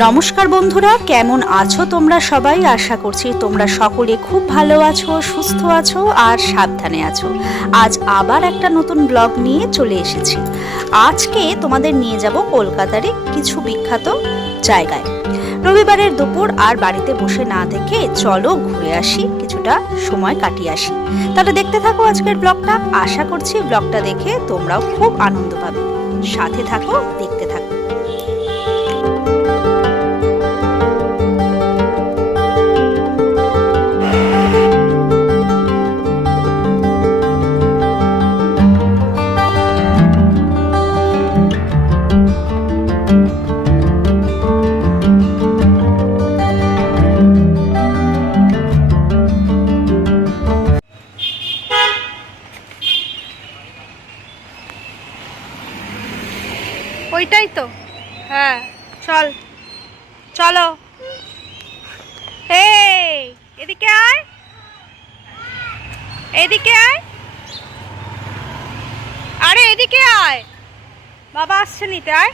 নমস্কার বন্ধুরা, কেমন আছো তোমরা সবাই? আশা করছি তোমরা সকলে খুব ভালো আছো, সুস্থ আছো আর সাবধানে আছো। আজ আবার একটা নতুন ব্লগ নিয়ে চলে এসেছি। আজকে তোমাদের নিয়ে যাব কলকাতারই কিছু বিখ্যাত জায়গায়। রবিবারের দুপুর আর বাড়িতে বসে না থেকে চলো ঘুরে আসি, কিছুটা সময় কাটিয়ে আসি। তাহলে দেখতে থাকো আজকের ব্লগটা। আশা করছি ব্লগটা দেখে তোমরাও খুব আনন্দ পাবে। সাথে থাকো, দেখতে থাকো। ওইটাই তো, হ্যাঁ চল চলো। এই এদিকে আয়, এদিকে আয়, আরে এদিকে আয়, বাবা আসছে নিতে আয়।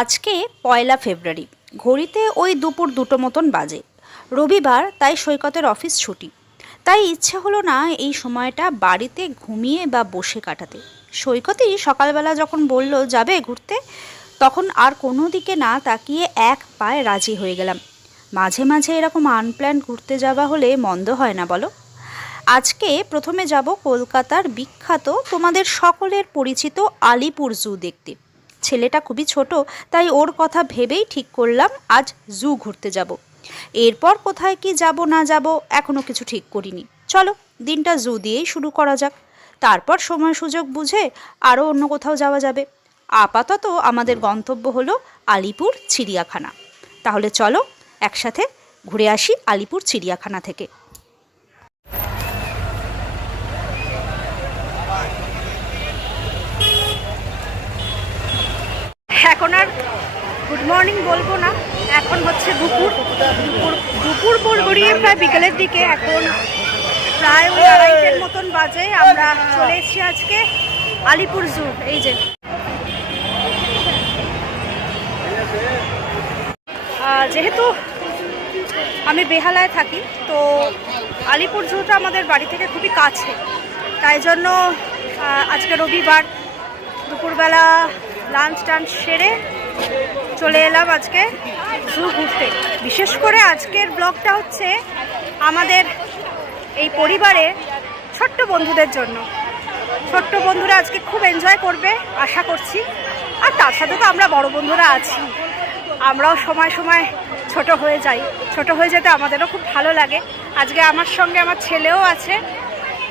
আজকে 1 ফেব্রুয়ারি, ঘড়িতে ওই দুপুর 2টো মতন বাজে। রবিবার, তাই সৈকতের অফিস ছুটি। তাই ইচ্ছে হলো না এই সময়টা বাড়িতে ঘুমিয়ে বা বসে কাটাতে। সৈকতই সকালবেলা যখন বলল যাবে ঘুরতে, তখন আর কোনো দিকে না তাকিয়ে এক পায়ে রাজি হয়ে গেলাম। মাঝে মাঝে এরকম আনপ্ল্যান ঘুরতে যাওয়া হলে মন্দ হয় না বলো? আজকে প্রথমে যাব কলকাতার বিখ্যাত, তোমাদের সকলের পরিচিত আলিপুর জু দেখতে। ছেলেটা খুবই ছোট, তাই ওর কথা ভেবেই ঠিক করলাম আজ জু ঘুরতে যাব। এরপর কোথায় কি যাব না যাব এখনও কিছু ঠিক করিনি। চলো দিনটা জু দিয়েই শুরু করা যাক, তারপর সময় সুযোগ বুঝে আরও অন্য কোথাও যাওয়া যাবে। আপাতত আমাদের গন্তব্য হলো আলিপুর চিড়িয়াখানা। তাহলে চলো একসাথে ঘুরে আসি আলিপুর চিড়িয়াখানা থেকে। এখন আর গুড মর্নিং বলবো না, এখন হচ্ছে দুপুর দুপুর গড়িয়ে প্রায় বিকেলের দিকে। এখন প্রায় ওই 2:30 মতন বাজে। আমরা চলে এসেছি আজকে আলিপুর জু। এই যে যেহেতু আমি বেহালায় থাকি, তো আলিপুর জুটা আমাদের বাড়ি থেকে খুবই কাছে। তাই জন্য আজকে রবিবার দুপুরবেলা লাঞ্চ টাঞ্চ সেরে চলে এলাম আজকে জু ঘুরতে। বিশেষ করে আজকের ব্লগটা হচ্ছে আমাদের এই পরিবারে ছোট্ট বন্ধুদের জন্য। ছোট্ট বন্ধুরা আজকে খুব এনজয় করবে আশা করছি। আর তার সাথে তো আমরা বড় বন্ধুরা আছি, আমরাও সময় সময় ছোট হয়ে যাই। ছোট হয়ে যেতে আমাদেরও খুব ভালো লাগে। আজকে আমার সঙ্গে আমার ছেলেও আছে।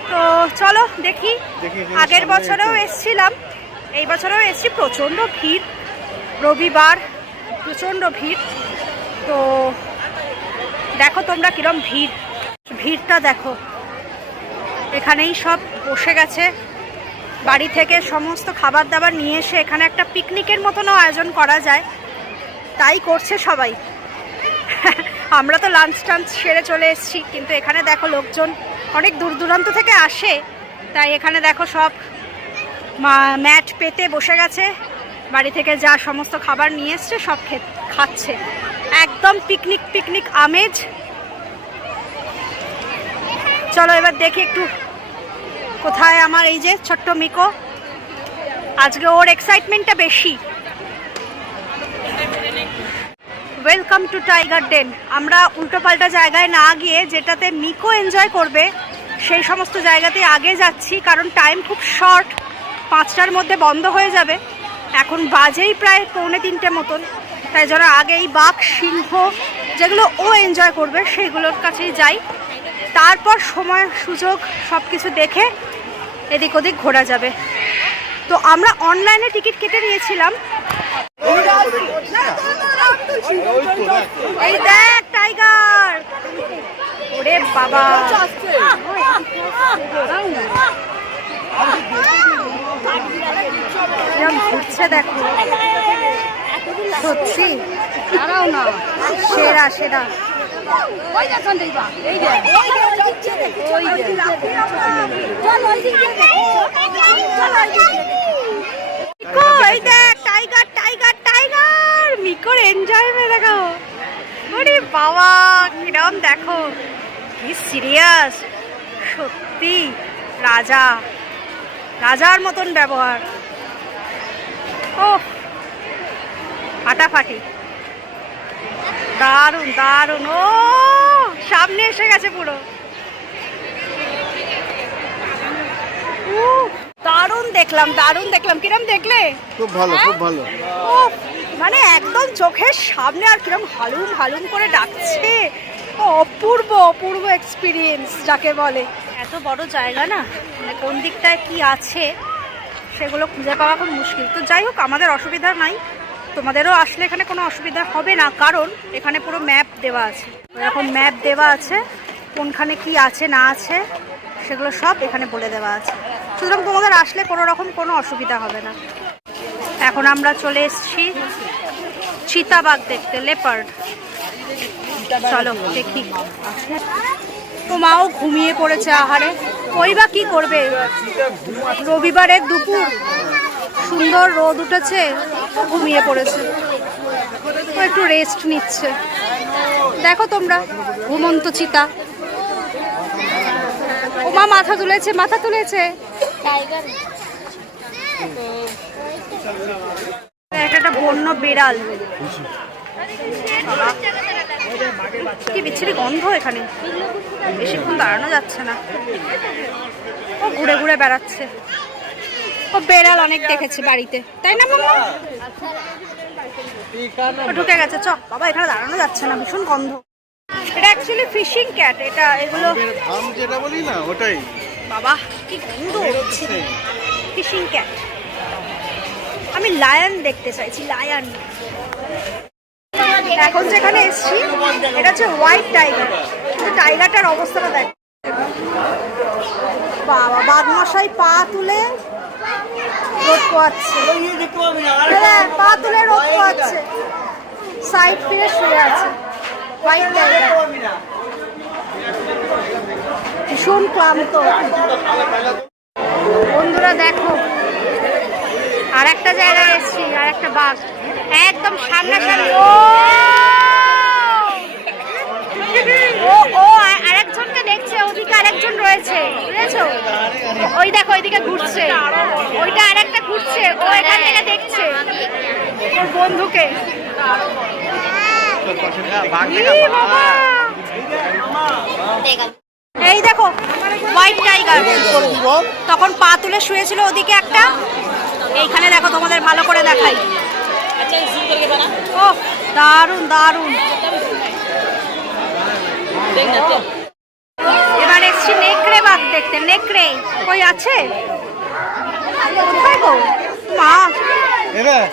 তো চলো দেখি। আগের বছরেও এসেছিলাম, এই বছরেও এসেছি। প্রচণ্ড ভিড়, রবিবার প্রচণ্ড ভিড়। তো দেখো তোমরা কিরম ভিড়টা দেখো। এখানেই সব বসে গেছে, বাড়ি থেকে সমস্ত খাবার দাবার নিয়ে এসে এখানে একটা পিকনিকের মতনও আয়োজন করা যায়, তাই করছে সবাই। আমরা তো লাঞ্চ টাঞ্চ সেরে চলে এসেছি, কিন্তু এখানে দেখো লোকজন অনেক দূর দূরান্ত থেকে আসে। তাই এখানে দেখো সব ম্যাট পেতে বসে গেছে, বাড়ি থেকে যা সমস্ত খাবার নিয়ে এসছে সব খাচ্ছে। একদম পিকনিক আমেজ। চলো এবার দেখি একটু কোথায় আমার এই যে ছোট্ট মিকো। আজকে ওর এক্সাইটমেন্টটা বেশি। ওয়েলকাম টু টাইগার ডেন। আমরা উল্টোপাল্টা জায়গায় না গিয়ে যেটাতে মিকো এনজয় করবে সেই সমস্ত জায়গাতে আগে যাচ্ছি, কারণ টাইম খুব শর্ট। 5টার মধ্যে বন্ধ হয়ে যাবে। এখন বাজেই প্রায় 2:45 মতন। তাই জন্য আগে এই বাঘ সিংহ যেগুলো ও এনজয় করবে সেইগুলোর কাছেই যাই, তারপর সময় সুযোগ সব কিছু দেখে এদিক ওদিক ঘোরা যাবে। তো আমরা অনলাইনে টিকিট কেটে নিয়েছিলাম। এই দেখ টাইগার, ওরে বাবা ঘুরছে দেখো, সত্যি সেরা সেরা। এই দেখ টাইগার টাইগার টাইগার, মিকোর এনজয় মে দেখো, আরে বাবা কিরম দেখো, কি সিরিয়াস, সত্যি রাজা, রাজার মতন ব্যবহার। ও ফাটাফাটি, দারুণ দারুণ। ও সামনে এসে গেছে পুরো, দারুণ দেখলাম, দারুণ দেখলাম। কিরম দেখলে? খুব ভালো, খুব ভালো। ও মানে একদম চোখের সামনে, আর কিরম হালুম হালুম করে ডাকছে। ও অপূর্ব অপূর্ব এক্সপিরিয়েন্স যাকে বলে। এত বড় জায়গা না, মানে কোন দিকটায় কি আছে সেগুলো খুঁজে পাওয়া খুব মুশকিল। তো যাই হোক, আমাদের অসুবিধা নাই, তোমাদেরও আসলে এখানে কোনো অসুবিধা হবে না, কারণ এখানে পুরো ম্যাপ দেওয়া আছে। এরকম ম্যাপ দেওয়া আছে, কোনখানে কি আছে না আছে সেগুলো সব এখানে বলে দেওয়া আছে। সুতরাং তোমাদের আসলে কোনো রকম কোনো অসুবিধা হবে না। এখন আমরা চলে এসেছি চিতাবাঘ দেখতে, লেপার্ড। চলো দেখি। তো মাও ঘুমিয়ে পড়েছে আহারে, ওই বা কি করবে, রবিবারের দুপুর, সুন্দর রোদ উঠেছে, ও ঘুমিয়ে পড়েছে, ও একটু রেস্ট নিচ্ছে। দেখো তোমরা, ঘুমন্ত চিতা। ও মা মাথা তুলেছে, মাথা তুলেছে। একটা বন্য বেড়াল, কি বিচ্ছিরি গন্ধ এখানে, বেশিক্ষণ দাঁড়ানো যাচ্ছে না। ও ঘুরে ঘুরে বেড়াচ্ছে। ও বেড়াল অনেক দেখেছে বাড়িতে, তাই না মামা? ও ঢুকে গেছে। চ বাবা, এখানে দাঁড়ানো যাচ্ছে না, ভীষণ গন্ধ। এটা অ্যাকচুয়ালি ফিশিং ক্যাট, এটা এগুলো ধাম যেটা বলি না ওটাই। বাবা কি গন্ধ, ফিশিং ক্যাট। আমি লায়ন দেখতে চাইছি, লায়ন। এখন যেখানে এসছি এটা হচ্ছে হোয়াইট টাইগার, কিন্তু টাইগারটার অবস্থাটা দেখ। বাবা, বাঘমশাই পা তুলে রোদ পোয়াচ্ছে, পা তুলে রোদ পোয়াচ্ছে, সাইড ফিরে শুয়ে আছে হোয়াইট টাইগার, ভীষণ ক্লান্ত। বন্ধুরা দেখো, আর একটা জায়গায় এসছি, আর একটা বাঘ একদম সামনাসামনি। ও ও আরেকজনকে দেখছে, ওদিকে আরেকজন রয়েছে, বুঝেছো? ওই দেখো ওইদিকে ঘুরছে, ওইটা আরেকটা ঘুরছে, ও এখান থেকে দেখছে ওর বন্ধুকে। এই দেখো হোয়াইট টাইগার, তখন পা তুলে শুয়েছিল ওদিকে একটা, এইখানে দেখো, তোমাদের ভালো করে দেখাই। ও দারুণ দারুণ। এবার এসছি নেকড়ে বাঘ দেখতে। নেকড়ে কই আছে? কোথায় গো মা?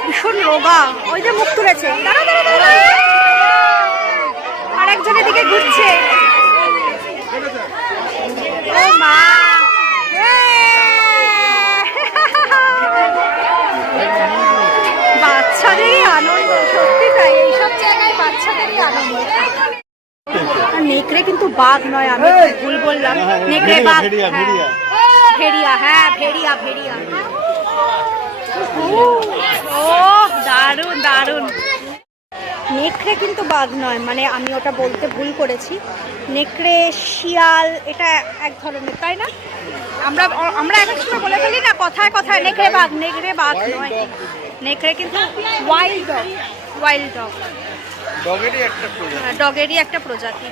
ভীষণ রোগা, ওই যে মুখ তুলেছে। আরেকজন এদিকে ঘুরছে। ও মা, বাচ্চাদেরই আনন্দ, সত্যি তাই, এইসব জায়গায় বাচ্চাদেরই আনন্দ। নেকড়ে কিন্তু বাঘ নয়, আমি ভুল বললাম, নেকড়ে বাঘ, ভেড়িয়া, হ্যাঁ ভেড়িয়া, ভেড়িয়া। ও দারুণ দারুণ। নেকড়ে কিন্তু বাঘ নয়, মানে আমি ওটা বলতে ভুল করেছি। নেকড়ে, শিয়াল, এটা এক ধরনের, তাই না? আমরা আমরা এক সময় বলে ফেলি না কথায় কথায় নেকড়ে বাঘ, নেকড়ে বাঘ নয়। নেকড়ে কিন্তু ওয়াইল্ড ডগ, ওয়াইল্ড ডগ, ডগেরই একটা প্রজাতি।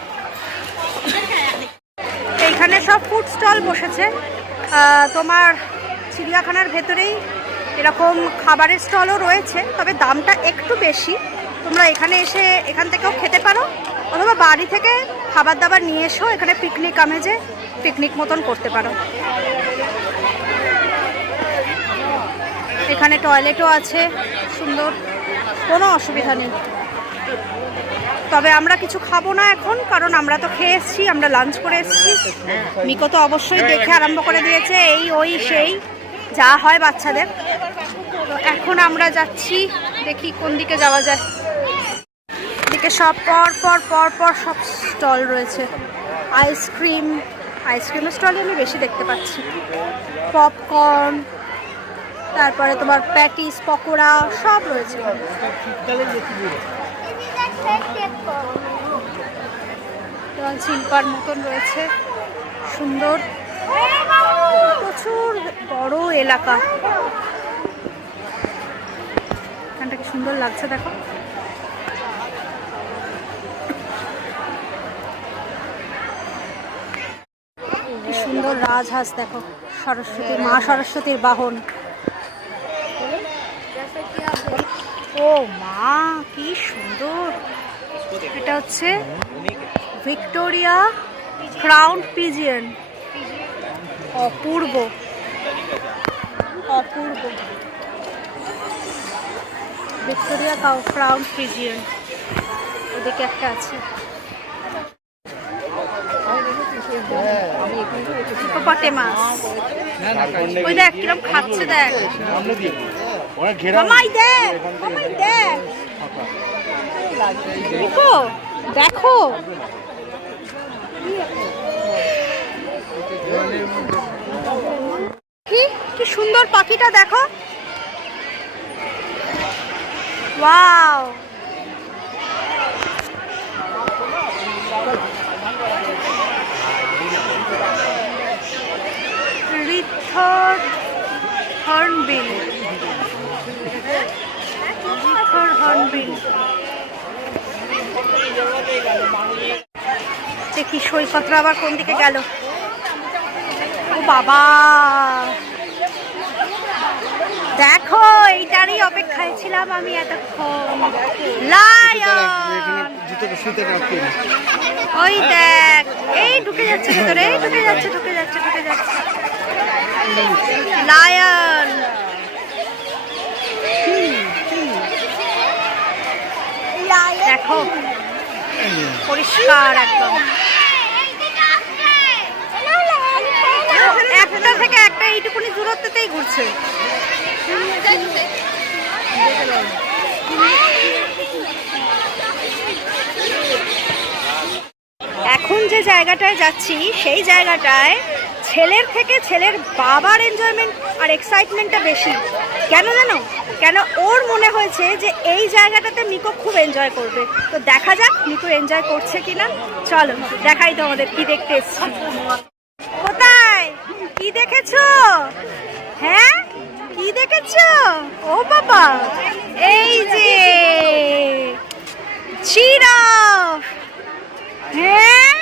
এইখানে সব ফুড স্টল বসেছে, তোমার চিড়িয়াখানার ভেতরেই এরকম খাবারের স্টলও রয়েছে, তবে দামটা একটু বেশি। তোমরা এখানে এসে এখান থেকেও খেতে পারো, অথবা বাড়ি থেকে খাবার দাবার নিয়ে এসেও এখানে পিকনিক আমেজে পিকনিক মতন করতে পারো। এখানে টয়লেটও আছে, সুন্দর, কোনো অসুবিধা নেই। তবে আমরা কিছু খাবো না এখন, কারণ আমরা তো খেয়ে এসেছি, আমরা লাঞ্চ করে এসেছি। মিকো তো অবশ্যই দেখে আরম্ভ করে দিয়েছে, এই ওই সেই যা হয় বাচ্চাদের। তো এখন আমরা যাচ্ছি, দেখি কোন দিকে যাওয়া যায়। এদিকে সব পর পর পর পর সব স্টল রয়েছে। আইসক্রিম, আইসক্রিমের স্টলই আমি বেশি দেখতে পাচ্ছি। পপকর্ন, তারপরে তোমার প্যাটিস, পকোড়া সব রয়েছে। দেওয়াল শিল্পার মতন রয়েছে, সুন্দর, প্রচুর বড় এলাকা। এখানটা কি সুন্দর লাগছে দেখো। কি সুন্দর রাজহাঁস দেখো, সরস্বতী, মা সরস্বতীর বাহন। ও মা, কি সুন্দর! এটা হচ্ছে ভিক্টোরিয়া ক্রাউন পিজিয়ন। অপূর্ব অপূর্ব ভিক্টোরিয়া ক্রাউন পিজিয়ন। ওদিকে একটা আছে, হিপোপটেমাস। ওই দেখ কিরম খাচ্ছে, দেখ মামাই, দেখ মামাই, দেখ দেখো দেখো। কি কি সুন্দর পাখিটা দেখো, wow. Wreathed hornbill, wreathed hornbill. দেখি সৈকতরা আবার কোন দিকে গেল। ও বাবা, দেখো এইটারই অপেক্ষায় ছিলাম আমি এতক্ষণ। লায়ন, ওই দেখ, এই ঢুকে যাচ্ছে ভেতরে, এই ঢুকে যাচ্ছে ঢুকে যাচ্ছে ঢুকে যাচ্ছে। লায়ন, দেখো পরিষ্কার একদম, একটা থেকে একটা এইটুকুনি দূরত্বতেই ঘুরছে। এখন যে জায়গাটায় যাচ্ছি সেই জায়গাটায় ছেলের থেকে ছেলের বাবার এনজয়মেন্ট আর এক্সাইটমেন্টটা বেশি। কেন জানো? কেন ওর মনে হয়েছে যে এই জায়গাটাতে মিকো খুব এনজয় করবে। তো দেখা যাক মিকো এনজয় করছে কিনা। চলো দেখাই তোমাদের কি দেখতে এসছি। কোথায় কি দেখেছো? হ্যাঁ কি দেখেছো? ও বাবা, এই যে জিরাফ। হ্যাঁ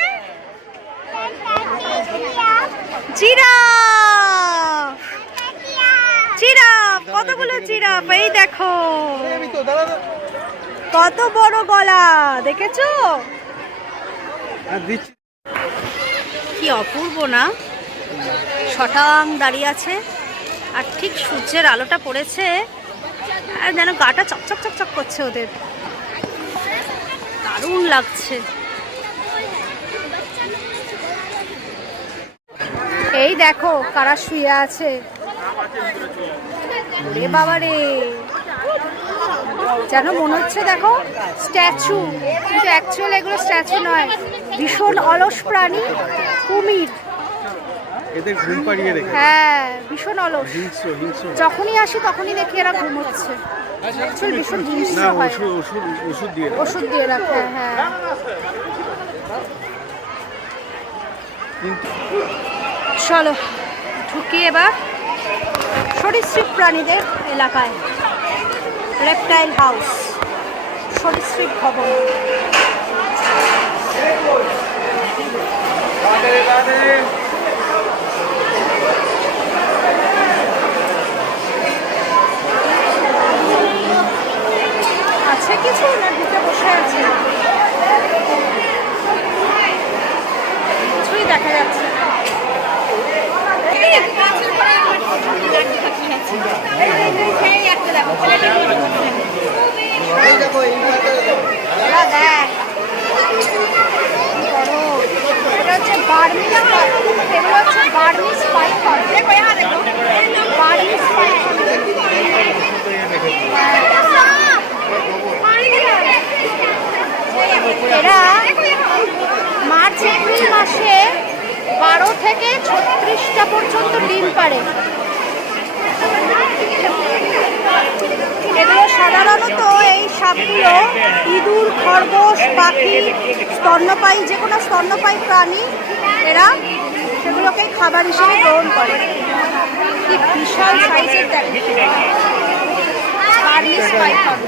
জিরাফ, জিরাফ, কতগুলো জিরাফ। এই দেখো কত বড় গলা, দেখেছো? কি অপূর্ব না? শটাং দাঁড়িয়ে আছে আর ঠিক সূর্যের আলোটা পড়েছে আর যেন গাটা চকচক চকচক করছে ওদের, দারুণ লাগছে। এই দেখো কারা শুয়ে আছে, রে বাবা রে, যেন মনে হচ্ছে দেখো স্ট্যাচু, কিন্তু অ্যাকচুয়াল এগুলো স্ট্যাচু নয়, ভীষণ অলস প্রাণী, কুমির। এদের ঘুম পাড়িয়ে রেখে, হ্যাঁ ভীষণ অলস। হিংস্র হিংস্র। যখনই আসি তখনই দেখি এরা ঘুমোচ্ছে। অ্যাকচুয়ালি ভীষণ হিংস্র না, হয়। ওষুধ দিয়ে রাখে। ওষুধ দিয়ে রাখে, হ্যাঁ। চলো ঢুকি এবার সরীসৃপ প্রাণীদের এলাকায়। রেপটাইল হাউস, সরীসৃপ ভবন। আছে কিছু না, ঢুকে বসে আছে, কিছুই দেখা যাচ্ছে না। এটা হচ্ছে বার্মিজ, এগুলো হচ্ছে বার্মিজ পাইথন। বার্মিজ পাইথন এরা মার্চ এপ্রিল মাসে 12 থেকে 36টা পর্যন্ত ডিম পাড়ে। এগুলো সাধারণত এই সাপগুলো ইঁদুর, খরগোশ, পাখি, স্তন্যপায়ী, যে কোনো স্তন্যপায়ী প্রাণী এরা সেগুলোকে খাবার হিসেবে গ্রহণ করে। কি বিশাল সাইজের দেখে বার্মিজ পাইথন।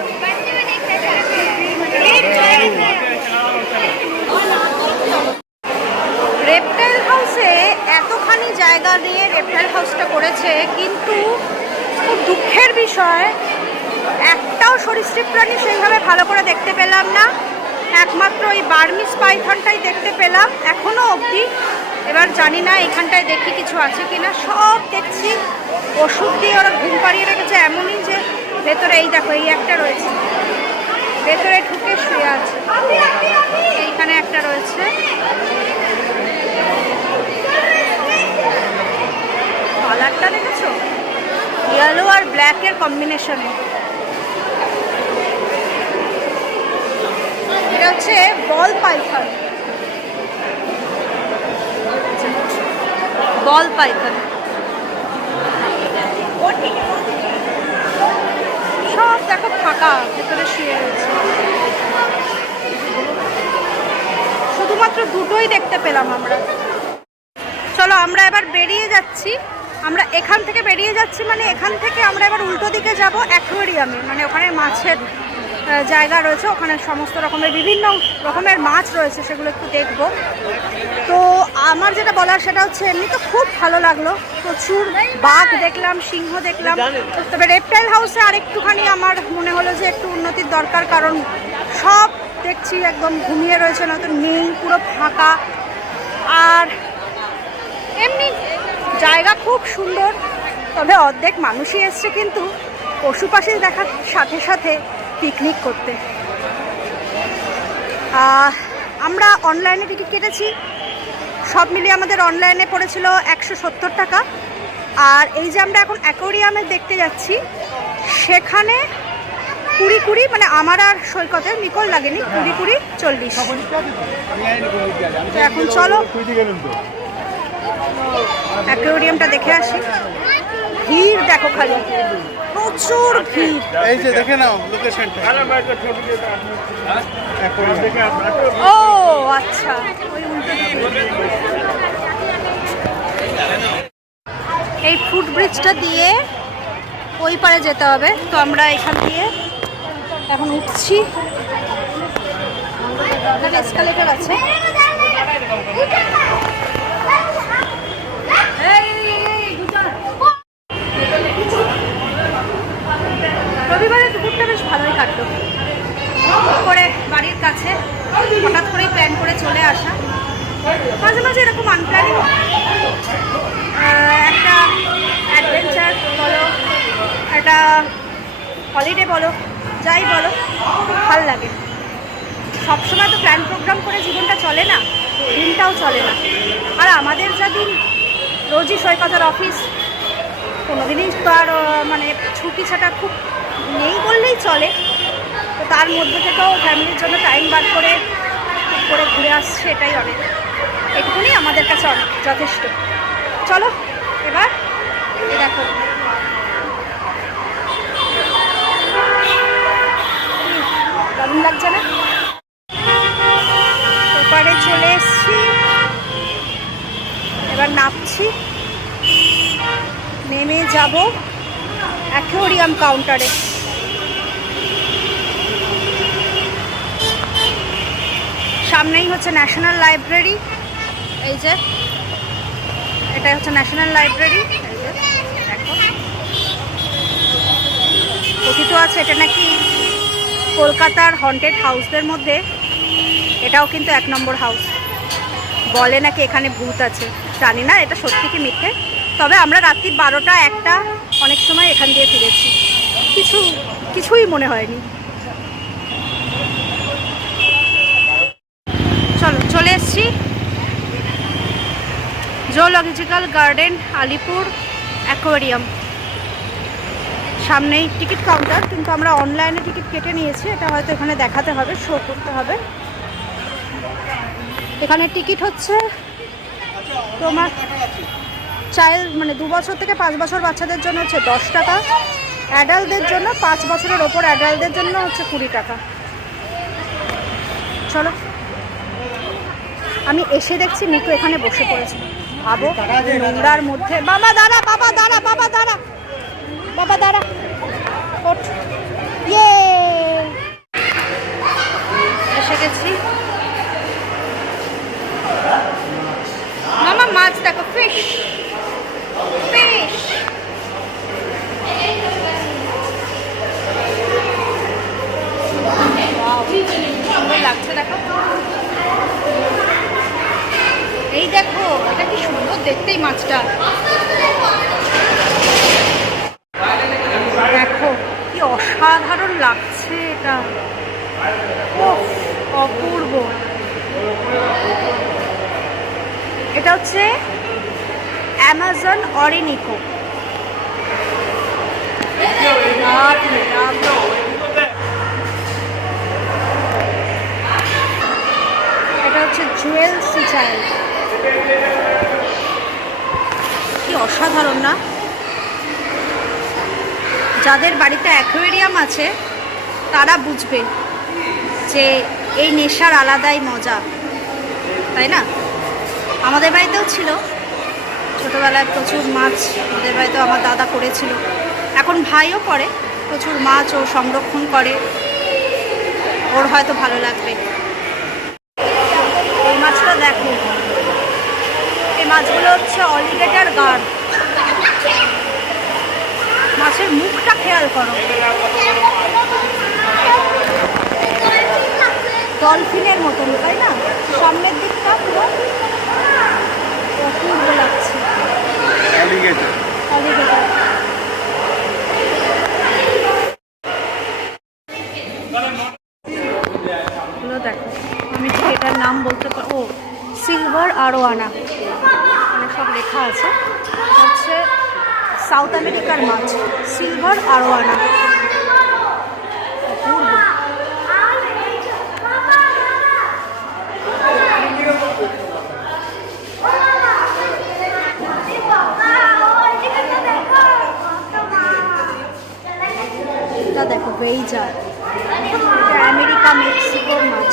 রেপটাইল হাউসে এতখানি জায়গা নিয়ে রেপটাইল হাউসটা করেছে, কিন্তু খুব দুঃখের বিষয় একটাও সরীসৃপ প্রাণী সেইভাবে ভালো করে দেখতে পেলাম না। একমাত্র ওই বার্মিজ পাইথনটাই দেখতে পেলাম এখনো অবধি। এবার জানি না এখানটায় দেখি কিছু আছে কিনা। সব দেখছি ওষুধ দিয়ে ওরা ঘুম পাড়িয়ে রেখেছে, এমনই যে ভেতরে এই দেখো এই একটা রয়েছে, ভেতরে ঢুকে শুয়ে আছে। এইখানে একটা রয়েছে, কালারটা দেখেছো, ইয়েলো আর ব্ল্যাকের কম্বিনেশনে। এটা হচ্ছে বল পাইথন, বল পাইথন। সব দেখো ফাঁকা, ভেতরে শুয়ে রয়েছে। শুধুমাত্র দুটোই দেখতে পেলাম আমরা। চলো আমরা এবার বেরিয়ে যাচ্ছি। আমরা এখান থেকে বেরিয়ে যাচ্ছি, মানে এখান থেকে আমরা এবার উল্টো দিকে যাব অ্যাকোয়ারিয়ামে, মানে ওখানে মাছের জায়গা রয়েছে, ওখানে সমস্ত রকমের বিভিন্ন রকমের মাছ রয়েছে, সেগুলো একটু দেখব। তো আমার যেটা বলার সেটা হচ্ছে, এমনি তো খুব ভালো লাগলো, প্রচুর বাঘ দেখলাম, সিংহ দেখলাম। তবে রেপটাইল হাউসে আরেকটুখানি আমার মনে হলো যে একটু উন্নতির দরকার, কারণ সব দেখছি একদম ঘুমিয়ে রয়েছে, নয়তো নেই, পুরো ফাঁকা। আর এমনি জায়গা খুব সুন্দর, তবে অর্ধেক মানুষই এসছে কিন্তু পশু পাখি দেখার সাথে সাথে পিকনিক করতে। আমরা অনলাইনে টিকিট কেটেছি, সব মিলিয়ে আমাদের অনলাইনে পড়েছিল 170 টাকা। আর এই যে আমরা এখন অ্যাকোয়ারিয়ামে দেখতে যাচ্ছি, সেখানে 20 মানে আমার আর সৈকতে নিকল লাগেনি, 20 40। তো এখন চলো অ্যাকোয়ারিয়ামটা দেখে আসি। ভিড় দেখো খালি, প্রচুর ভিড়। এই যে দেখে নাও লোকেশনটা। ও আচ্ছা, ওই উল্টো দিকে। এই ফুটব্রিজটা দিয়ে ওই পারে যেতে হবে, তো আমরা এখান দিয়ে এখন উঠছি। এখানে এসকালেটর আছে। রবিবারে দুপুরটা বেশ ভালোই কাটলো, করে বাড়ির কাছে হঠাৎ করেই প্ল্যান করে চলে আসা। মাঝে মাঝে এরকম আনপ্ল্যানিং একটা অ্যাডভেঞ্চার বলো, একটা হলিডে বলো, যাই বলো, ভাল লাগে। সবসময় তো প্ল্যান প্রোগ্রাম করে জীবনটা চলে না, দিনটাও চলে না। আর আমাদের যা দিন, রোজই সৈকতের অফিস, কোনোদিনই তো আর মানে ছুটি ছাটা খুব নেই বললেই চলে। তো তার মধ্যে থেকেও ফ্যামিলির জন্য টাইম বার করে ঘুরে আসছে, এটাই অনেক, এটুকুনি আমাদের কাছে অনেক যথেষ্ট। চলো এবার দেখো দারুণ লাগছে না? ওপারে চলে এসছি, এবার নামছি, নেমে যাব অ্যাকোয়ারিয়াম কাউন্টারে। সামনেই হচ্ছে ন্যাশনাল লাইব্রেরি, এই যে এটাই হচ্ছে ন্যাশনাল লাইব্রেরি। এই যে দেখো কথিত আছে এটা নাকি কলকাতার হন্টেড হাউসদের মধ্যে এটাও কিন্তু 1 নম্বর হাউস। বলে নাকি এখানে ভূত আছে, জানি না এটা সত্যি কি মিথ্যে। তবে আমরা রাত্রি 12টা 1টা অনেক সময় এখান দিয়ে ফিরেছি, কিছুই মনে হয়নি। চলো চলে এসছি জুলজিক্যাল গার্ডেন আলিপুর অ্যাকোয়ারিয়াম। সামনেই টিকিট কাউন্টার, কিন্তু আমরা অনলাইনে টিকিট কেটে নিয়েছি, এটা হয়তো এখানে দেখাতে হবে, শো করতে হবে। এখানে টিকিট হচ্ছে তোমার চাইল্ড মানে 2 বছর থেকে 5 বছর বাচ্চাদের জন্য হচ্ছে 10 টাকা, অ্যাডাল্টদের জন্য 5 বছরের ওপর অ্যাডাল্টদের জন্য হচ্ছে 20 টাকা। চলো, আমি এসে দেখছি মিকু এখানে বসে পড়েছে। ভাবো নোংরার মধ্যে। বাবা দাঁড়া, বাবা দাঁড়া, বাবা দাঁড়া, বাবা দাঁড়া, ওঠ। ইয়ে, এসে গেছি। মামা মাছ দেখো, ফিশ ফিশ। সুন্দর লাগছে দেখো। এই দেখো, এটা কি সুন্দর দেখতে এই মাছটা। দেখো কি অসাধারণ লাগছে এটা, ওহ অপূর্ব। এটা হচ্ছে অ্যামাজন অরিনিকো। এটা হচ্ছে জুয়েল সি চাইল্ড। কি অসাধারণ না? যাদের বাড়িতে অ্যাকোয়ারিয়াম আছে তারা বুঝবে যে এই নেশার আলাদাই মজা, তাই না? আমাদের বাড়িতেও ছিল ছোটোবেলায় প্রচুর মাছ, আমাদের বাড়িতেও আমার দাদা করেছিল। এখন ভাইও করে, প্রচুর মাছ ও সংরক্ষণ করে, ওর হয়তো ভালো লাগবে। এই মাছটা দেখো, এই মাছগুলো হচ্ছে অলিগেটর গার্ড। মাছের মুখটা খেয়াল করো, ডলফিনের মতন, তাই না? সামনের দিকটা পুরো অপূর্ব লাগছে। অ্যালিগেটর। অলিগেটর। এগুলো দেখো, আমি ঠিক এটার নাম বলতে পারবো। সিলভার আরোয়ানা, মানে সব লেখা আছে। হচ্ছে সাউথ আমেরিকার মাছ, সিলভার আরোয়ানা। অপূর্ব। এটা দেখো ভেইজার, এটা আমেরিকা মেক্সিকোর মাছ।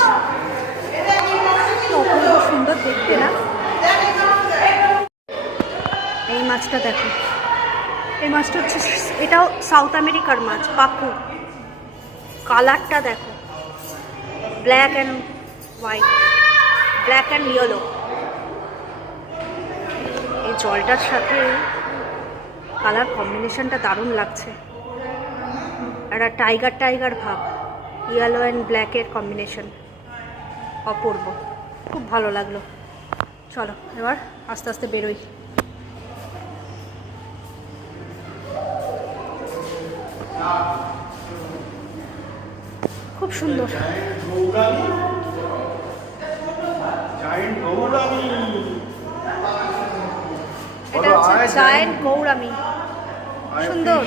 অপূর্ব সুন্দর দেখতে না? এই মাছটা দেখো, এই মাছটা হচ্ছে, এটাও সাউথ আমেরিকার মাছ, পাকু। কালারটা দেখো, black and white, black and yellow. এই জলটার সাথে কালার কম্বিনেশনটা দারুণ লাগছে। একটা টাইগার টাইগার ভাব, ইয়েলো অ্যান্ড ব্ল্যাকের কম্বিনেশন, অপূর্ব। খুব ভালো লাগলো। চলো এবার আস্তে আস্তে বেরোই। খুব সুন্দর। এটা হচ্ছে জায়ান্ট গৌরামি, সুন্দর।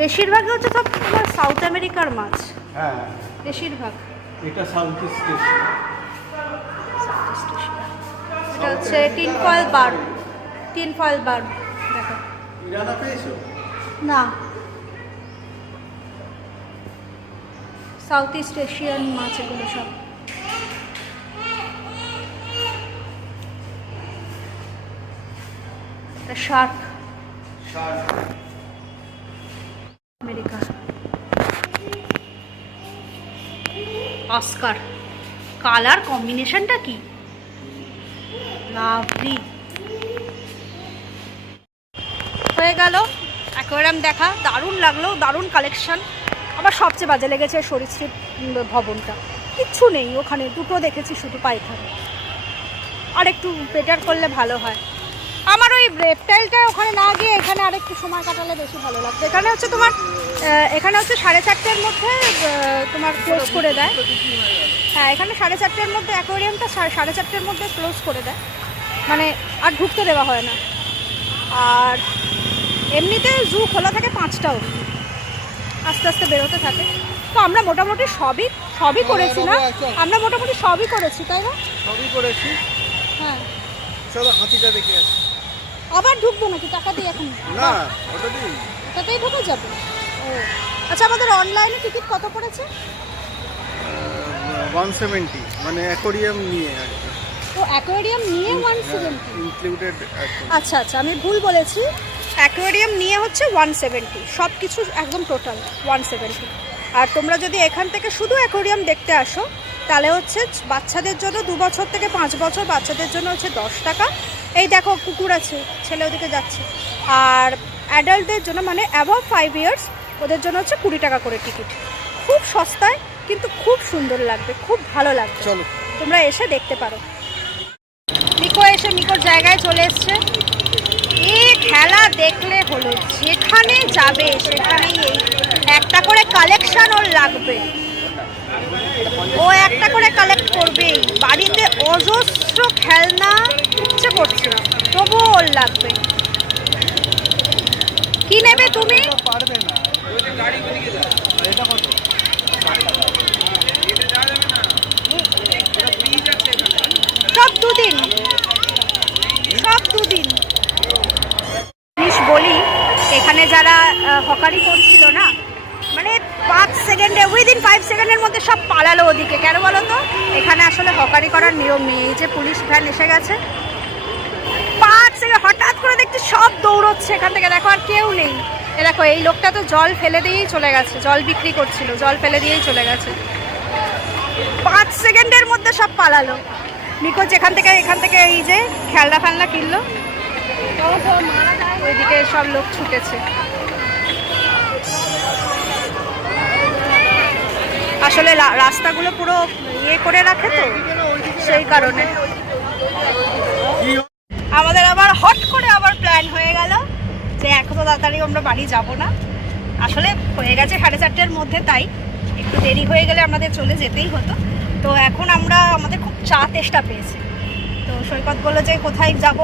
বেশিরভাগই হচ্ছে সব তোমার সাউথ আমেরিকার মাছ, হ্যাঁ বেশিরভাগ। এটা সাউথ ইস্ট এশিয়া। এটা হচ্ছে টিন ফয়েল বার, টিন ফয়েল বার। দেখো, ইরানা পেয়েছো? না, সাউথ ইস্ট এশিয়ান মাছ এগুলো সব। Shark, America. অস্কার, কালার কম্বিনেশনটা কি লাভলি। হয়ে গেল অ্যাকোয়ারিয়াম দেখা, দারুণ লাগলো, দারুণ কালেকশন। আমার সবচেয়ে বাজে লেগেছে সরীসৃপ ভবনটা, কিচ্ছু নেই ওখানে, দুটো দেখেছি শুধু পাইথন। আর একটু বেটার করলে ভালো হয়। আমার ওই রেপটাইলটা ওখানে না গিয়ে এখানে আরেকটু সময় কাটালে বেশি ভালো লাগছে। এখানে হচ্ছে তোমার, এখানে হচ্ছে 4:30-র মধ্যে তোমার ক্লোজ করে দেয়। হ্যাঁ, এখানে 4:30-র মধ্যে অ্যাকোয়ারিয়ামটা 4:30-র মধ্যে ক্লোজ করে দেয়, মানে আর ঢুকতে দেওয়া হয় না। আর এমনিতে জু খোলা থাকে 5টা অবধি, আস্তে আস্তে বেরোতে থাকে। তো আমরা মোটামুটি সবই করেছি না? আমরা মোটামুটি সবই করেছি, তাই না? সবই করেছি। হ্যাঁ, চলো হাতিটা দেখে আসি। আবার ঢুকবো নাকি টাকা দিয়ে এখন? না ওটা দিই ওটাতেই ঢুকে যাবে। ও আচ্ছা, আমাদের অনলাইনে টিকিট কত পড়েছে? 170 মানে অ্যাকোরিয়াম নিয়ে আর কি ও অ্যাকোয়ারিয়াম নিয়ে 170। ইনক্লুডেড। আচ্ছা আচ্ছা, আমি ভুল বলেছি। অ্যাকোয়ারিয়াম নিয়ে হচ্ছে 170, সব কিছু একদম টোটাল 170। আর তোমরা যদি এখান থেকে শুধু অ্যাকোয়ারিয়াম দেখতে আসো তাহলে হচ্ছে বাচ্চাদের জন্য 2 বছর থেকে 5 বছর, বাচ্চাদের জন্য হচ্ছে 10 টাকা। এই দেখো কুকুর আছে, ছেলে ওদিকে যাচ্ছে। আর অ্যাডাল্টদের জন্য মানে অ্যাবভ 5 ইয়ার্স ওদের জন্য হচ্ছে 20 টাকা করে টিকিট। খুব সস্তায়, কিন্তু খুব সুন্দর লাগবে, খুব ভালো লাগবে। চলো তোমরা এসে দেখতে পারো। মিকো এসে মিকোর জায়গায় চলে এসছে। এই খেলা দেখলে হলো, যেখানে যাবে সেখানেই এই একটা করে কালেকশন ওর লাগবে, ও একটা করে কালেক্ট করবেই। বাড়িতে অজস্র খেলনা, ইচ্ছে করছে না তবুও ওর লাগবে। কি নেবে তুমি? পারবে না এটা কত? সব দুদিন, সব দুদিন। জিনিস বলি, এখানে যারা হকারি করছিল না, মানে 5 সেকেন্ডে, উইদিন 5 সেকেন্ডের মধ্যে সব পালালো ওদিকে। কেন বলো তো? এখানে আসলে হকারি করার নিয়ম নেই। এই যে পুলিশ ভ্যান এসে গেছে, 5 সেকেন্ড হঠাৎ করে দেখছি সব দৌড়চ্ছে এখান থেকে। দেখো আর কেউ নেই। এ দেখো, এই লোকটা তো জল ফেলে দিয়েই চলে গেছে, জল বিক্রি করছিল, জল ফেলে দিয়েই চলে গেছে। 5 সেকেন্ডের মধ্যে সব পালালো। মিকো যেখান থেকে এখান থেকে এই যে খেলনা ফেলনা কিনলো, ওইদিকে সব লোক ছুটেছে। আসলে রাস্তাগুলো পুরো ইয়ে করে রাখে তো, সেই কারণে। আমাদের আবার হট করে আবার প্ল্যান হয়ে গেল যে এত তাড়াতাড়ি আমরা বাড়ি যাব না। আসলে হয়ে গেছে 4:30-র মধ্যে, তাই একটু দেরি হয়ে গেলে আমাদের চলে যেতেই হতো। তো এখন আমাদের খুব তেষ্টা পেয়েছে। তো সৈকত বললো যে কোথায় যাব,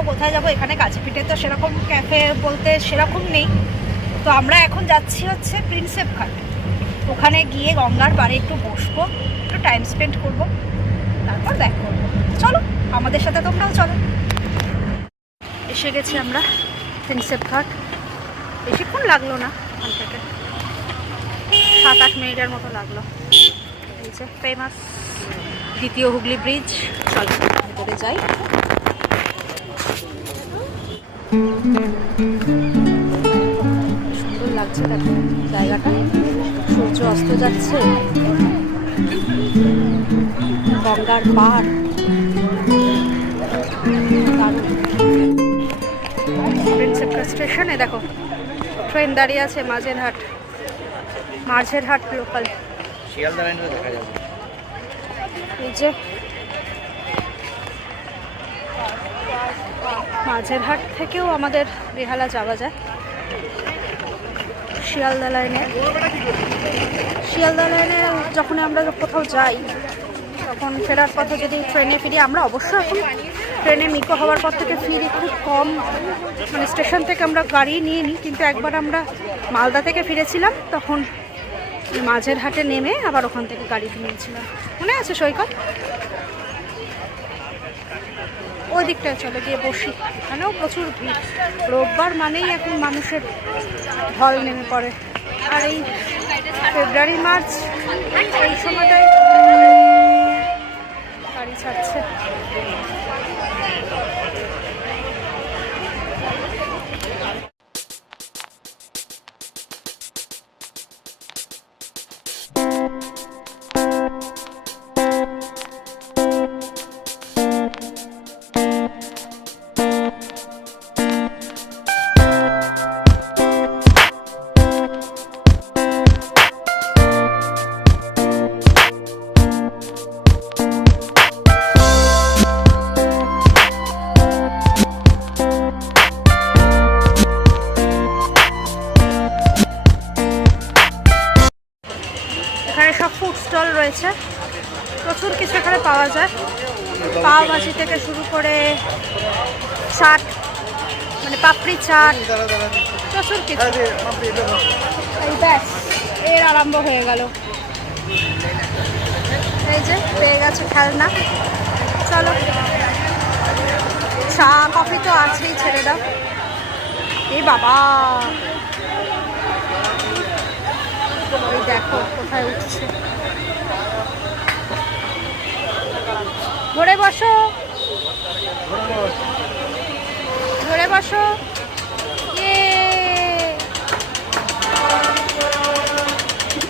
এখানে কাছেপিঠে তো সেরকম ক্যাফে বলতে সেরকম নেই। তো আমরা এখন যাচ্ছি হচ্ছে প্রিন্সেপ ঘাট। ওখানে গিয়ে গঙ্গার পাড়ে একটু বসবো, একটু টাইম স্পেন্ড করবো, তারপর ব্যাক করবো। চলো আমাদের সাথে, তোমরাও চলো। এসে গেছি আমরা প্রিন্সেপ ঘাট। বেশিক্ষণ লাগলো না, ওখান থেকে 7-8 মিনিটের মতো লাগলো। এই যে ফেমাস দ্বিতীয় হুগলি ব্রিজ। চলো ভিতরে যাই। সুন্দর লাগছে দেখো জায়গাটা, সূর্য অস্ত যাচ্ছে, গঙ্গার পাড়, দারুণ। প্রিন্সেপ ঘাট স্টেশনে দেখো ট্রেন দাঁড়িয়ে আছে, মাঝেরহাট লোকাল। শিয়ালদা লাইনে দেখা যাবে। এই যে মাঝেরহাট থেকেও আমাদের বেহালা যাওয়া যায় শিয়ালদা লাইনে। যখন আমরা কোথাও যাই তখন ফেরার পথে যদি ট্রেনে ফিরি, আমরা অবশ্য এখন ট্রেনে মিকো হওয়ার পর থেকে ফিরি খুব কম, মানে স্টেশন থেকে আমরা গাড়ি নিয়ে নিই। কিন্তু একবার আমরা মালদা থেকে ফিরেছিলাম, তখন মাঝেরহাটে নেমে আবার ওখান থেকে গাড়ি নিয়েছিলাম, মনে আছে সৈকত? ওই দিকটায় চলে গিয়ে বসি, এখানেও প্রচুর ভিড়। রোববার মানেই এখন মানুষের ঢল নেমে পড়ে। আর এই ফেব্রুয়ারি মার্চ এই সময়টায় গাড়ি ছাড়ছে। এখানে সব ফুড স্টল রয়েছে, প্রচুর কিছু এখানে পাওয়া যায়। পাও ভাজি থেকে শুরু করে চাট, মানে পাপড়ি চাট, প্রচুর কিছু। এই ব্যাস, এর আরম্ভ হয়ে গেল। এই যে পেয়ে গেছে খেলনা। চলো, চা কফি তো আছেই, ছেড়ে দাও। এই বাবা, ওই দেখো কোথায় উঠছে। ধরে বসো, ধরে বসো।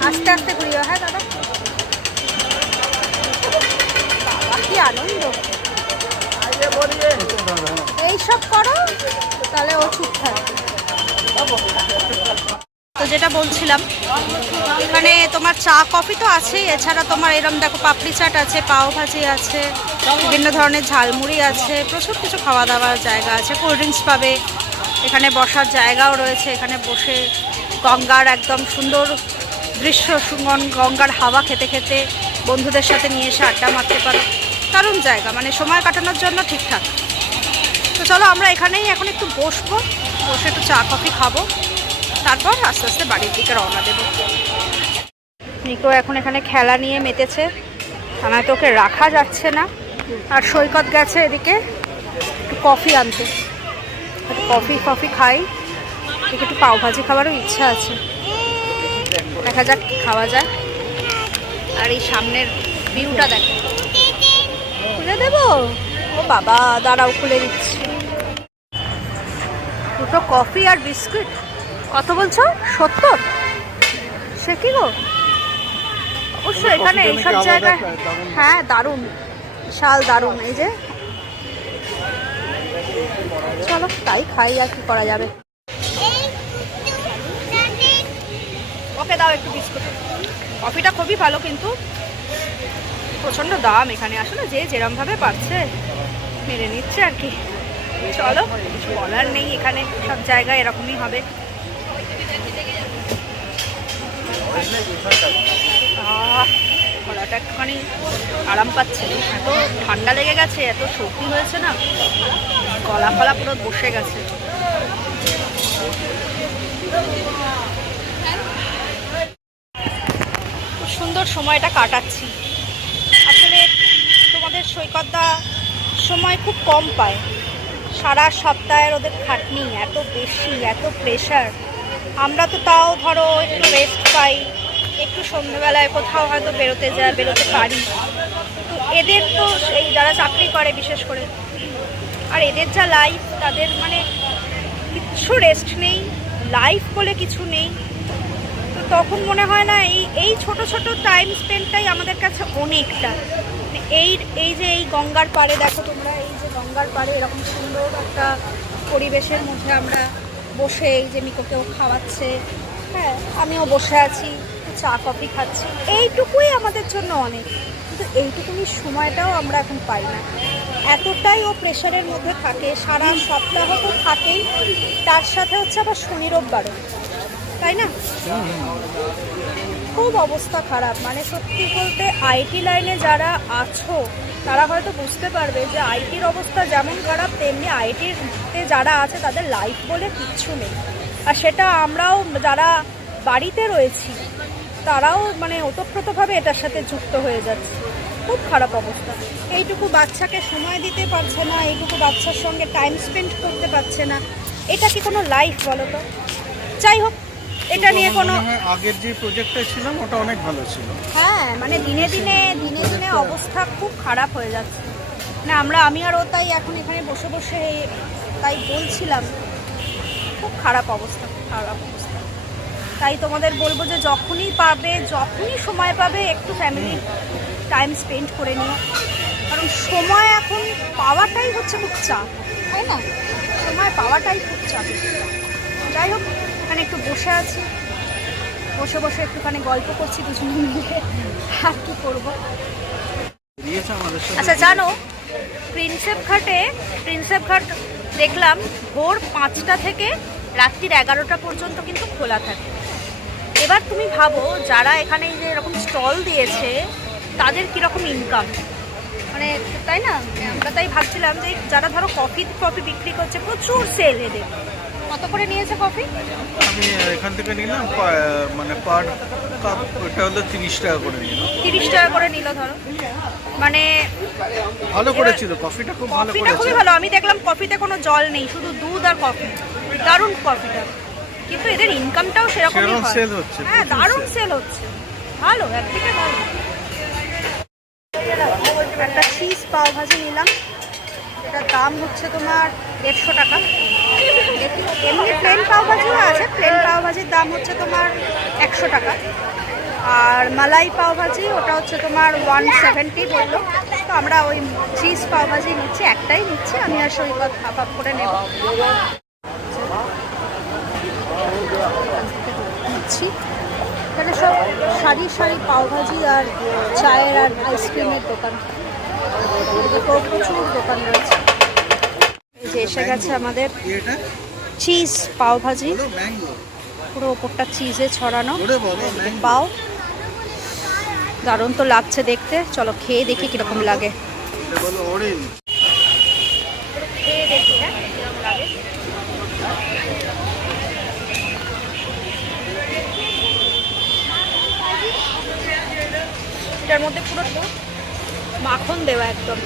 আস্তে আস্তে ঘুরিও। হ্যাঁ দাদা, বাবা কি আনন্দ। এইসব করো তাহলে ও চুপ থাকবে। তো যেটা বলছিলাম, এখানে তোমার চা কফি তো আছেই, এছাড়া তোমার এরম দেখো পাপড়ি চাট আছে, পাও ভাজি আছে, বিভিন্ন ধরনের ঝালমুড়ি আছে, প্রচুর কিছু খাওয়া দাওয়ার জায়গা আছে, কোল্ড ড্রিঙ্কস পাবে, এখানে বসার জায়গাও রয়েছে। এখানে বসে গঙ্গার একদম সুন্দর দৃশ্য, গঙ্গার হাওয়া খেতে খেতে বন্ধুদের সাথে নিয়ে এসে আড্ডা মারতে পারো। দারুণ জায়গা, মানে সময় কাটানোর জন্য ঠিকঠাক। তো চলো আমরা এখানেই এখন একটু বসবো, বসে একটু চা কফি খাবো, তারপর আস্তে আস্তে বাড়ির দিকে রওনা দেবো। নিকো এখন এখানে খেলা নিয়ে মেতেছে, আমায় তো ওকে রাখা যাচ্ছে না। আর সৈকত গেছে এদিকে একটু কফি আনতে, একটু কফি খাই। এদিকে একটু পাওভাজি খাওয়ারও ইচ্ছা আছে, দেখা যাক কি খাওয়া যায়। আর এই সামনের ভিউটা দেখো। খুলে দেবো? ও বাবা, দাঁড়াও খুলে দিচ্ছি। দুটো কফি আর বিস্কুট। কত বলছো? 70? সে কি গো? অবশ্যই এখানে এইসব জায়গায়, হ্যাঁ দারুণ, বিশাল দারুণ। এই যে চলো তাই খাই, আর কি করা যাবে। ওকে দাও একটু বিস্কুট। কফিটা খুবই ভালো, কিন্তু প্রচণ্ড দাম এখানে। আসলে যে যেরমভাবে পারছে মেরে নিচ্ছে আর কি। চলো, কিছু বলার নেই, এখানে সব জায়গায় এরকমই হবে। গলাটা একটুখানি আরাম পাচ্ছে, এত ঠান্ডা লেগে গেছে, এত সর্দি হয়েছে না, গলা ফলা পুরো বসে গেছে। খুব সুন্দর সময়টা কাটাচ্ছি। আসলে তোমাদের সৈকতদা সময় খুব কম পায়, সারা সপ্তাহের ওদের খাটনি এত বেশি, এত প্রেশার। আমরা তো তাও ধরো একটু রেস্ট পাই, একটু সন্ধ্যেবেলায় কোথাও হয়তো বেরোতে পারি। তো এদের তো এই যারা চাকরি করে বিশেষ করে, আর এদের যা লাইফ, তাদের মানে কিচ্ছু রেস্ট নেই, লাইফ বলে কিছু নেই। তো তখন মনে হয় না এই ছোট ছোট টাইম স্পেন্ডটাই আমাদের কাছে অনেকটা। এই যে এই গঙ্গার পাড়ে দেখো তোমরা, এই যে গঙ্গার পাড়ে এরকম সুন্দর একটা পরিবেশের মধ্যে আমরা বসে, এই যে মিকোকেও খাওয়াচ্ছে, হ্যাঁ আমিও বসে আছি, চা কফি খাচ্ছি, এইটুকুই আমাদের জন্য অনেক। কিন্তু এইটুকুনি সময়টাও আমরা এখন পাই না। এতটাই ও প্রেশারের মধ্যে থাকে, সারা সপ্তাহ তো থাকেই, তার সাথে হচ্ছে আবার শনি রোববারও, তাই না? খুব অবস্থা খারাপ। মানে সত্যি বলতে আইটি লাইনে যারা আছো তারা হয়তো বুঝতে পারবে যে আইটির অবস্থা যেমন খারাপ, তেমনি আইটিতে যারা আছে তাদের লাইফ বলে কিচ্ছু নেই। আর সেটা আমরাও যারা বাড়িতে রয়েছি তারাও মানে ওতপ্রোতভাবে এটার সাথে যুক্ত হয়ে যাচ্ছে। খুব খারাপ অবস্থা। এইটুকু বাচ্চাকে সময় দিতে পারছে না, এইটুকু বাচ্চার সঙ্গে টাইম স্পেন্ড করতে পারছে না, এটা কি কোনো লাইফ বলো তো? যাই হোক, এটা নিয়ে কোনো, আগের যে প্রজেক্টটা ছিলাম ওটা অনেক ভালো ছিল। হ্যাঁ মানে দিনে দিনে অবস্থা খুব খারাপ হয়ে যাচ্ছে। না আমি আর ও তাই এখন এখানে বসে বসে তাই বলছিলাম, খুব খারাপ অবস্থা। তাই তোমাদের বলবো যে যখনই সময় পাবে একটু ফ্যামিলি টাইম স্পেন্ড করে নিও, কারণ সময় এখন পাওয়াটাই হচ্ছে খুব চাপ, তাই না? সময় পাওয়াটাই খুব চাপ। যাই হোক, এখানে একটু বসে আছি, বসে একটুখানি গল্প করছি দুজনে মিলে, আর কি করবো। আচ্ছা জানো, প্রিন্সেপ ঘাট দেখলাম ভোর 5টা থেকে রাত্রির 11টা পর্যন্ত কিন্তু খোলা থাকে। এবার তুমি ভাবো যারা এখানে যে এরকম স্টল দিয়েছে তাদের কীরকম ইনকাম, মানে তাই না? আমরা তাই ভাবছিলাম যে যারা ধরো কফি বিক্রি করছে, প্রচুর সেল এদের। কত করে নিয়েছে কফি? আমি এখান থেকে নিলাম, মানে পার কাপ ওটা হলো 30 টাকা করে নিল। 30 টাকা করে নিল ধরো, মানে ভালো করেছিল কফিটা, খুব ভালো করেছিল। খুবই ভালো। আমি দেখলাম কফিতে কোনো জল নেই, শুধু দুধ আর কফি। দারুণ প্রফিট হবে, কিন্তু এদের ইনকামটাও সেরকমই সেরকম হয়। সেল হচ্ছে, হ্যাঁ, প্রচুর দারুণ sale। সেল হচ্ছে, ভালো, একদিকে ভালো। একটা চিজ পাও ভাজি নিলাম, এটার দাম হচ্ছে তোমার 150 টাকা। এমনি প্লেন পাও ভাজিও আছে, প্লেন পাও ভাজির দাম হচ্ছে তোমার 100 টাকা। আর মালাই পাও ভাজি ওটা হচ্ছে তোমার 170 বললো। তো আমরা ওই চিজ পাও ভাজি নিচ্ছি, একটাই নিচ্ছি, আমি আর সৈকত হাফ হাফ করে নেব নিচ্ছি। এখানে সব সারি সারি পাওভাজি আর চায়ের আর আইসক্রিমের দোকান, এদিকেও প্রচুর দোকান রয়েছে। এই যে এসে গেছে আমাদের এটা চিজ পাওভাজি, বলো ম্যাঙ্গো, পুরো ওপরটা চিজে ছড়ানো ওরে বলো ম্যাঙ্গো, পাও। দারুণ তো লাগছে দেখতে, চলো খেয়ে দেখি কিরকম লাগে। এটা বলো অরেঞ্জ। খেয়ে দেখি হ্যাঁ কিরকম লাগে। এটার মধ্যে পুরো মাখন দেওয়া একদম।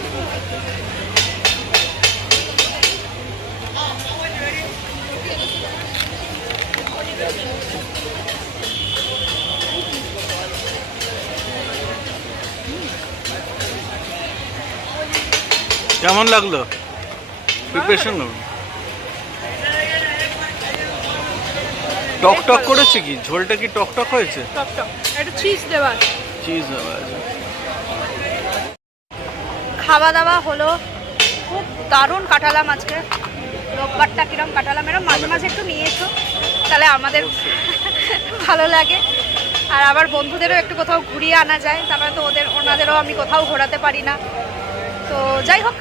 কেমন লাগলো প্রিপারেশন? টক টক করেছে কি? ঝোলটা কি টক টক হয়েছে? টক টক, একটু চিজ দেওয়া আছে। চিজ দেওয়া আছে। খাওয়া দাওয়া হলো, খুব দারুণ কাটালাম আজকে রোববারটা। কিরম কাটালাম, এরকম মাঝে মাঝে একটু নিয়ে এসো, তাহলে আমাদের ভালো লাগে। আর আবার বন্ধুদেরও একটু কোথাও ঘুরিয়ে আনা যায়, তারপরে তো ওনাদেরও আমি কোথাও ঘোরাতে পারি না। তো যাই হোক,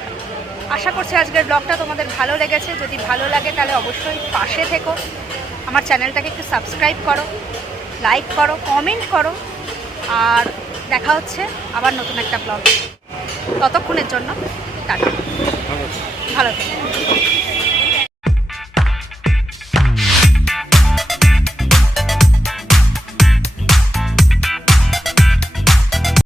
আশা করছি আজকের ব্লগটা তোমাদের ভালো লেগেছে। যদি ভালো লাগে তাহলে অবশ্যই পাশে থেকো, আমার চ্যানেলটাকে একটু সাবস্ক্রাইব করো, লাইক করো, কমেন্ট করো। আর দেখা হচ্ছে আবার নতুন একটা ব্লগ। ততক্ষণের জন্য টাটা, ভালো। ভালো থেকো।